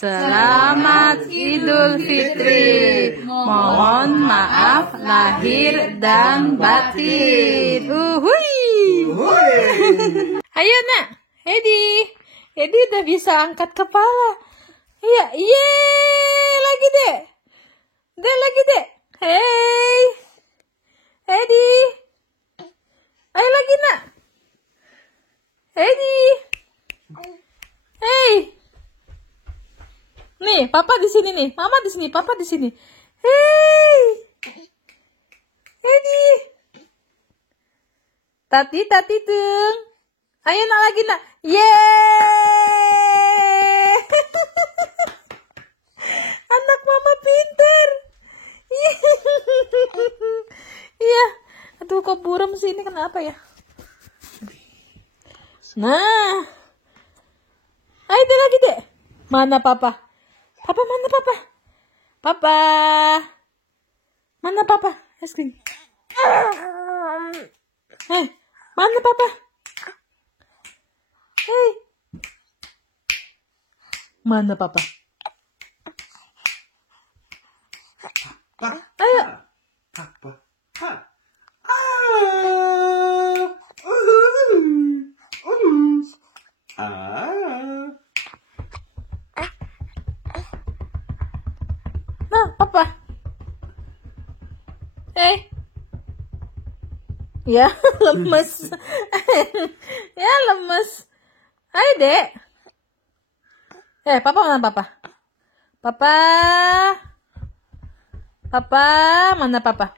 Selamat Idul Fitri. Mohon maaf lahir dan batin. Ayo nak, Hedi udah bisa angkat kepala. Iya, lagi deh. Hey, Hedi. Ayo lagi nak. Hedi. Hey. Nih, papa di sini nih. Mama di sini, papa di sini. Hey. Hedi. Tati tung. Ayo nak lagi nak. Yeay. Anak mama pinter. Iya. Aduh, kok buram sih ini, kenapa ya? Nah. Ayo deh lagi deh. Mana papa? Mana papa? Mana papa? Es krim. Mana papa? Mana papa? Ayo. Papa. Nah, papa. Ya, lemes. Ya, lemes. Ayo, Dek. Papa mana papa? Papa, mana papa?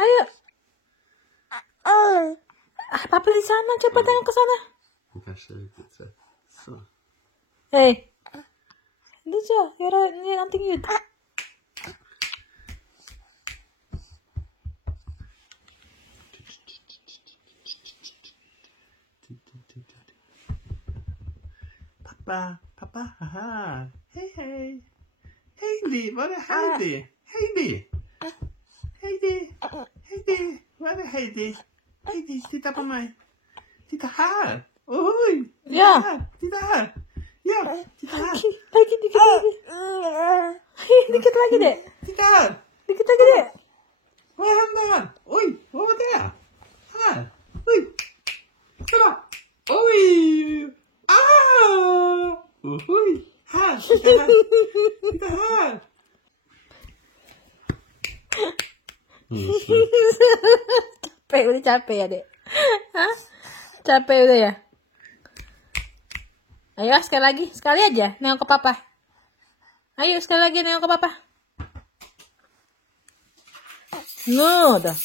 Ayo. Papa di sana, coba tengok ke sana. Liza, göra någonting ljud. Pappa, haha. Hej. Heidi, var är Heidi? Heidi, var är Heidi? Heidi, titta på mig. Titta här. Oj. Ja. Titta här. Ja, titta här. Lagi. Dikit lagi deh. Titta här. Dikit lagi deh. Vad hände här? Oj, vad var det? Här. Oj. Kolla. Oj. Oj. Här. Titta här. Udah capek ya, Dek? Hah? Capek udah ya? Ayo sekali aja nengok ke papa. Ayo sekali lagi nengok ke papa. No, dah.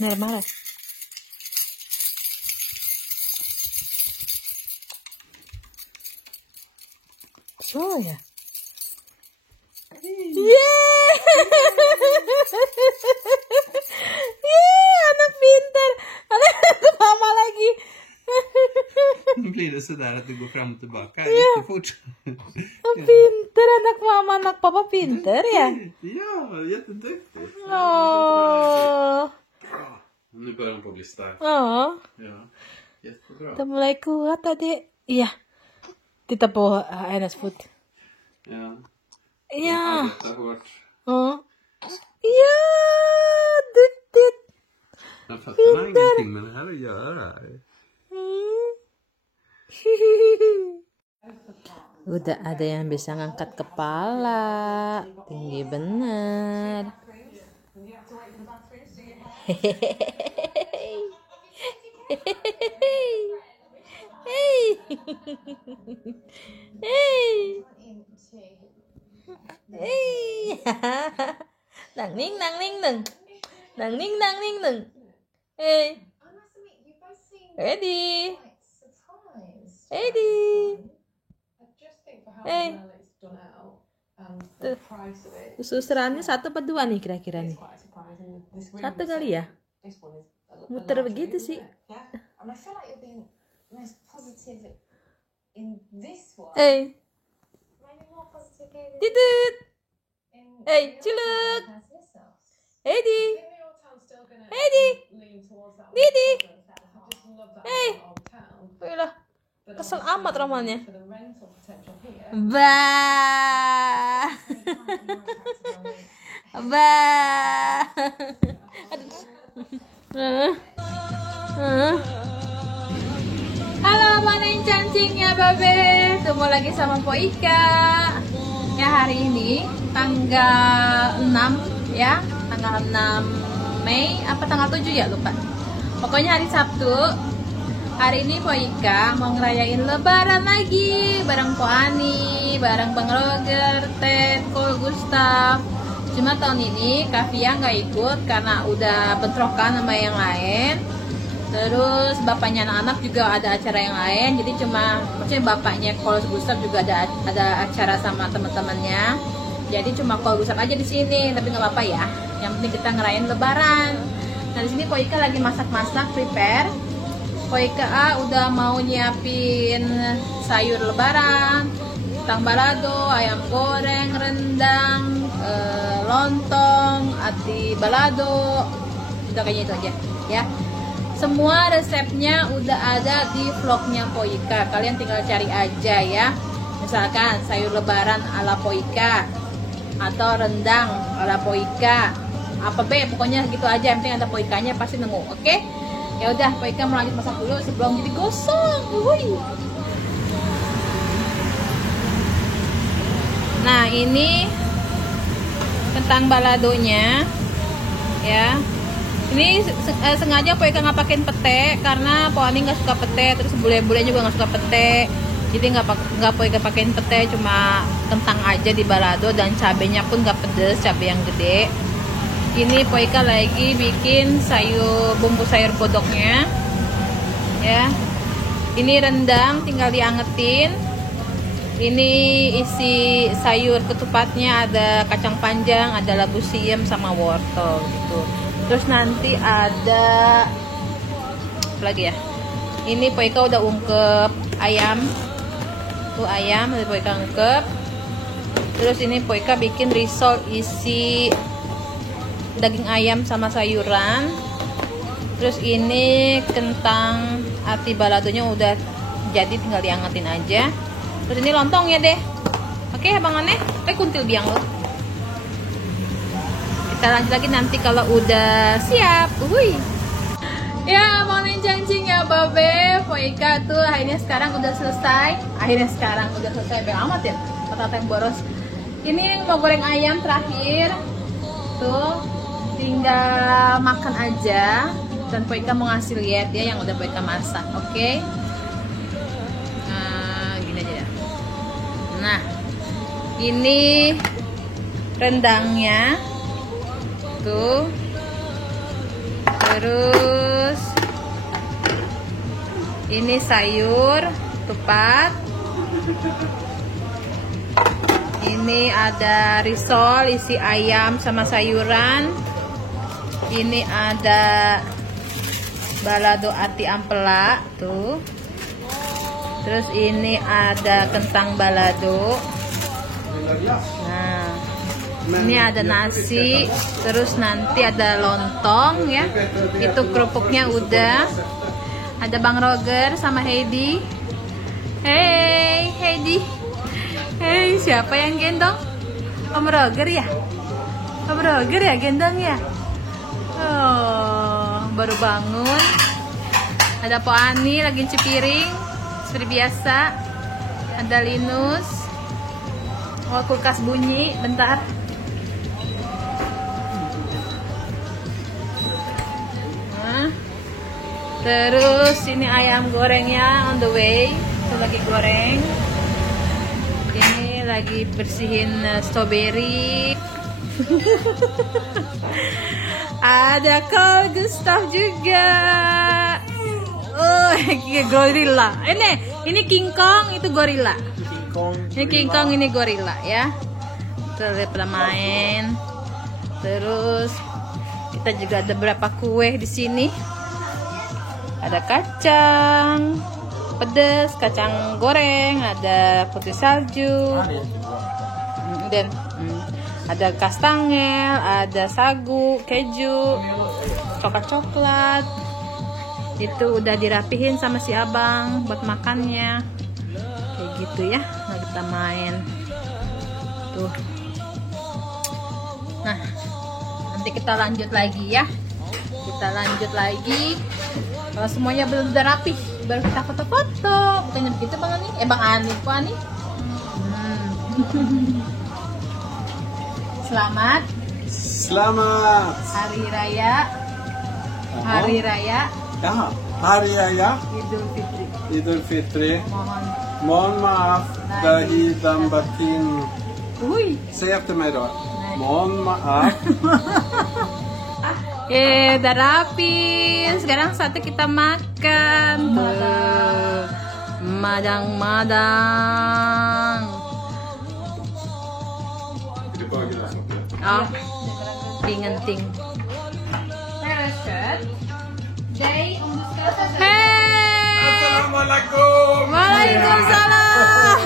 Marah. So ya. Anak pintar. Anak mama lagi. Nu blir det sådär att du går fram och tillbaka lite fort. Pintar anak mama, anak papa pintar ya. Ja, jätteduktigt. Oh. Nu börjar han på att bli stark. Oh. Ja, jättebra. Udah mulai kuat tadi. Iya. Titta på hennes fot. Ja. Ja. Arbetar hårt. Ja. Ja, duktigt. Men fötterna har ingenting med det här att göra. Udah ada yang bisa ngangkat kepala. Tinggi bener. Nang ning. Ready. Susurannya 1 apa 2 nih kira-kira nih? 1 kali ya? Muter begitu sih. Tidut. Ciluk. Hedi. Heidi, Didi, lah, kesel amat romannya. Bah, bah. Halo, mana yang cancingnya, Babe? Ketemu lagi sama Po Ika. Ya, hari ini tanggal 6 ya, tanggal 6 Mei apa tanggal 7 ya, lupa. Pokoknya hari Sabtu. Hari ini Po Ika mau ngerayain lebaran lagi bareng Po Ani, bareng Bang Roger, Ted, Ko Gustaf. Cuma tahun ini Kavia nggak ikut karena udah bentrokan sama yang lain. Terus bapaknya anak-anak juga ada acara yang lain. Jadi maksudnya bapaknya Ko Gustaf juga ada acara sama teman-temannya. Jadi cuma Ko Gustaf aja di sini, tapi nggak apa-apa ya. Yang penting kita ngerayain lebaran. Nah, di sini Po Ika lagi masak-masak, prepare. Po Ika udah mau nyiapin sayur lebaran, kentang balado, ayam goreng, rendang, lontong, ati balado. Udah kayaknya itu aja ya. Semua resepnya udah ada di vlognya Po Ika. Kalian tinggal cari aja ya. Misalkan sayur lebaran ala Po Ika atau rendang ala Po Ika. Apa be, pokoknya gitu aja. Yang penting ada Po Ikanya pasti nemu. Oke? Ya udah, Po Ika mau lanjut masak dulu sebelum jadi gosong. Nah, ini kentang baladonya ya. Ini sengaja Po Ika nggak pakein pete karena Po Ani nggak suka pete, terus bule-bule juga nggak suka pete. Jadi nggak Po Ika pakein pete, cuma kentang aja di balado dan cabenya pun nggak pedes, cabai yang gede. Ini Po Ika lagi bikin bumbu sayur godoknya ya. Ini rendang tinggal diangetin. Ini isi sayur ketupatnya, ada kacang panjang, ada labu siam sama wortel gitu. Terus nanti ada apa lagi ya? Ini Po Ika udah ungkep ayam. Tuh ayam udah Po Ika ungkep. Terus ini Po Ika bikin risol isi daging ayam sama sayuran. Terus ini kentang ati baladonya udah jadi, tinggal diangetin aja. Terus ini lontongnya deh. Oke, Bang Ane, kuntil biang lo. Kita lanjut lagi nanti kalau udah siap. Ya, mau cancing ya, Babe. Po Ika tuh akhirnya sekarang udah selesai. Bang amat ya, kata yang boros. Ini mau goreng ayam terakhir. Tuh, tinggal makan aja. Dan Po Ika mau ngasih lihat ya yang udah Po Ika masak, oke? Nah, gini aja ya. Nah, ini rendangnya. Tuh. Terus ini sayur ketupat. Ini ada risol isi ayam sama sayuran. Ini ada balado ati ampela tuh. Terus ini ada kentang balado. Nah, ini ada nasi. Terus nanti ada lontong ya. Itu kerupuknya udah. Ada Bang Roger sama Heidi. Hey Heidi. Hey, siapa yang gendong? Om Roger ya? Om Roger ya gendong ya? Oh, baru bangun. Ada Po Ani lagi cuci piring seperti biasa. Ada Linus. Oh, kulkas bunyi, bentar. Nah. Terus ini ayam gorengnya on the way. Itu lagi goreng. Ini lagi bersihin strawberry. Ada Ko Gustaf juga. Oh, gorila. Ini King Kong, itu gorila. Ini King Kong, ini gorila ya. Terus pada main. Terus kita juga ada beberapa kue di sini. Ada kacang pedas, kacang goreng, ada putih salju, dan ada kastangel, ada sagu, keju, coklat. Itu udah dirapihin sama si abang buat makannya. Kayak gitu ya. Nah, kita main. Tuh. Nah, nanti kita lanjut lagi ya. Kita lanjut lagi. Kalau semuanya belum udah rapi, baru kita foto-foto. Bukannya begitu Bang Ani? Bang Ani, Pak Ani. Selamat Hari Raya. Hari Raya Ya, Hari Raya Idul Fitri. Idul Fitri. Mohon Mohon maaf lahir dan batin. Säg efter mig då. Mohon maaf. Udah rapi. Sekarang saatnya kita makan. Madang. Oh, ting. Hey. Assalamualaikum. Waalaikumsalam.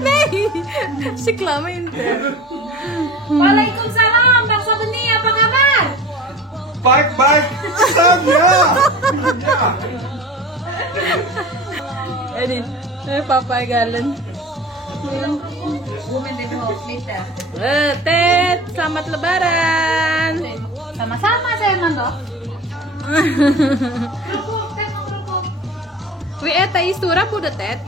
Nej, cykla mig inte. Waalaikumsalam, Bang Sabeni, apa kabar? Baik. Samja. Ini, papa är galen. Tet, selamat lebaran. Sama-sama saya Mando. Vi äter i stora bordet, Ted.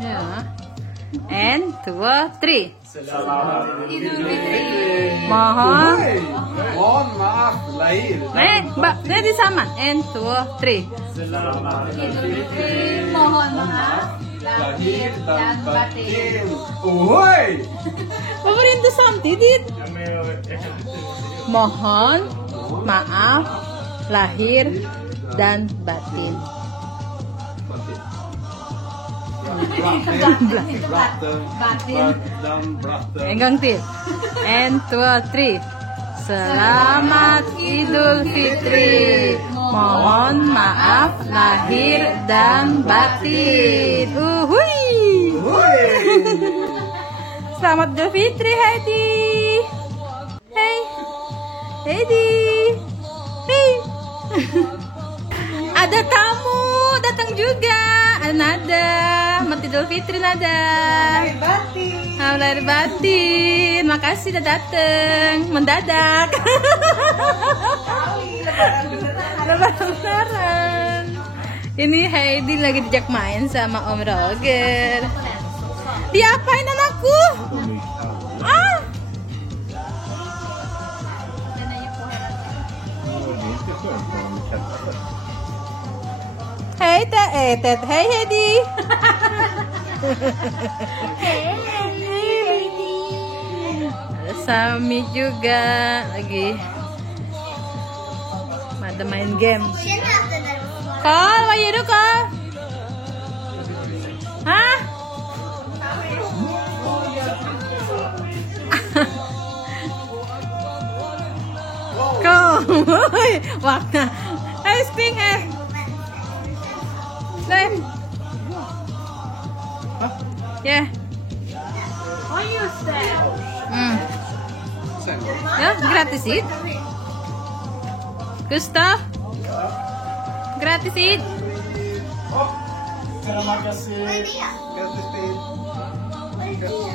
Ja. 1, 2, 3. Mohon. Mohon maaf lahir. Nej, det är samma. 1, 2, 3. Mohon maaf Lahir dan batin. Oi! Varför inte samtidigt? Mohon maaf lahir dan batin. En gång till. 1, 2, 3. Selamat Idul Fitri. Mohon maaf lahir dan batin. Uhuy. Selamat Idul Fitri, Heidi. Hey, Heidi. Hey. Ada tamu datang juga. Ada Nada. Selamat Idul Fitri, Nada. Lahir batin. Makasih udah dateng. Mendadak. Lebaran. Ini Heidi lagi diajak main sama Om Roger. Diapain anakku? Ah. Hei Ted, hei Heidi. Ada Sami juga lagi. Ada main game. Kal, vad gör du Kal? Hah? Kom, vakna. Hej, spring här. Nej. Ja. Ja, just det. Ja, gratis hit. Gustav. Gratis hit.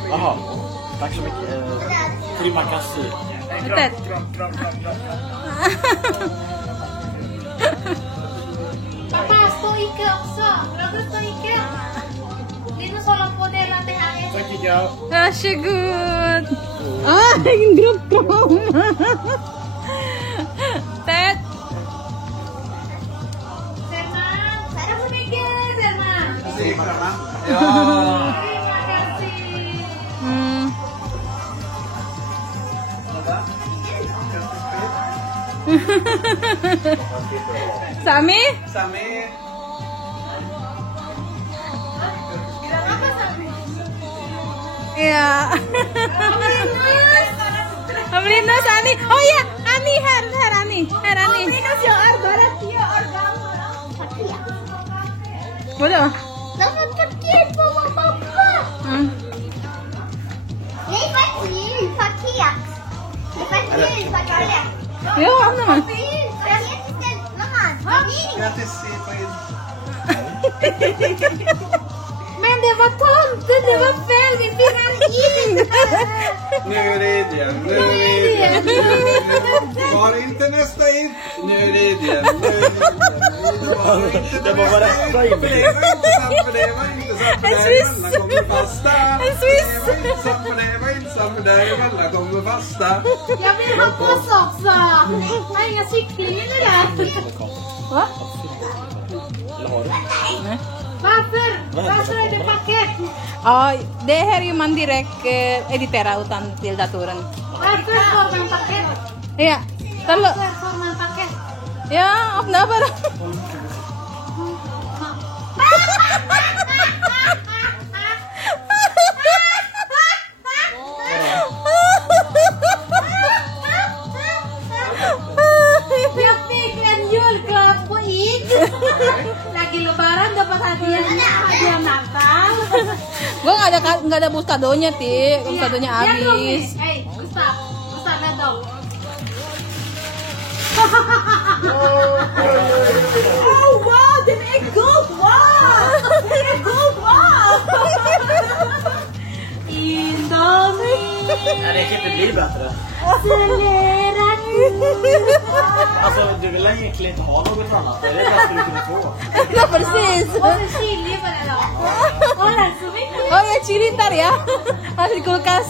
Jaha, tack så mycket. Terima kasih. Betul. Papa, stå icke också. Roger, stå icke. Linus håller på att dela det här. Tack Ika. Varsågod. Ah, en gruppkram. Ted. Selma, tack så mycket, Selma. Ja. Terima kasih. Sami? Bilang apa, Sami? Iya. Linus, Ani. Oh iya, Ani, Her Ani. Bodoh. Dapat paket mama papa. Nee, verkeerd. Verkeerd. Ya, apa namanya? Grattis på in. Men det var tomten, det var fel, vi firar in! Nu är det igen. Var inte nästa in. Nu är det igen. Det var bara rätta in. För det var inte sant, för det var inte sant, för däremellan kommer fasta. En swiss. Det var inte sant, för det var inte sant, för däremellan kommer fasta. Jag vill ha puss också! Jag har inga kycklingar i det där. Va? Eller har du? Varför är det paket? Oh, det här är ju man direkt editera utan till datoren. Varför får man paket? Iya, terlalu. Varför får man paket? Ya, kenapa? Jag fick en julklapp på Id. Lagi lebaran dapat hadiah Natal. Gue nggak ada bus kadonya, Ti. Kadonya habis. Hei, Gustaf lihat dong. Oh wow, den är god! Wow! Indomie! Nej, det kan inte bli bättre. Accelererat! Alltså, du vill egentligen inte ha något annat. Det är det bästa du kunde få. Ya, persis. Och så chili på det då. Och langsung mycket. Oh ya, chili ntar ya. Masih di kulkas.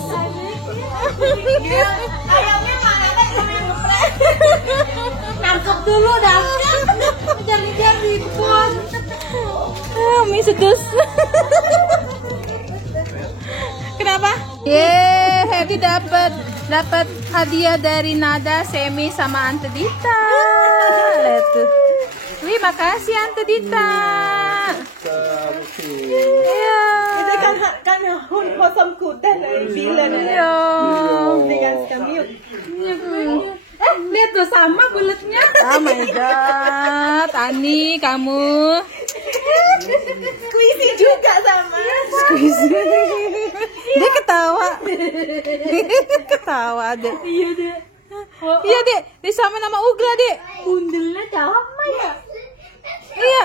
Ayamnya mana deh? Nangkep dulu dah. Jangan ribut. Mie sedus. Kenapa? Happy dapat hadiah dari Nada, Semi sama Ante Dita. Lihat tuh. Wih, makasih Ante Dita. Iya. Det kan hon ha som kudde i bilen. Iya. Det är ganska mjukt. Lihat tuh sama bulatnya. Oh my god, Ani kamu. Squeezy juga sama. Dia ketawa deh. Iya deh. Iya deh, dia sama nama Ugra deh. Bundelnya sama ya. Iya.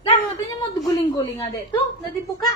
Nah, katanya mau guling-guling adek tuh, udah dibuka.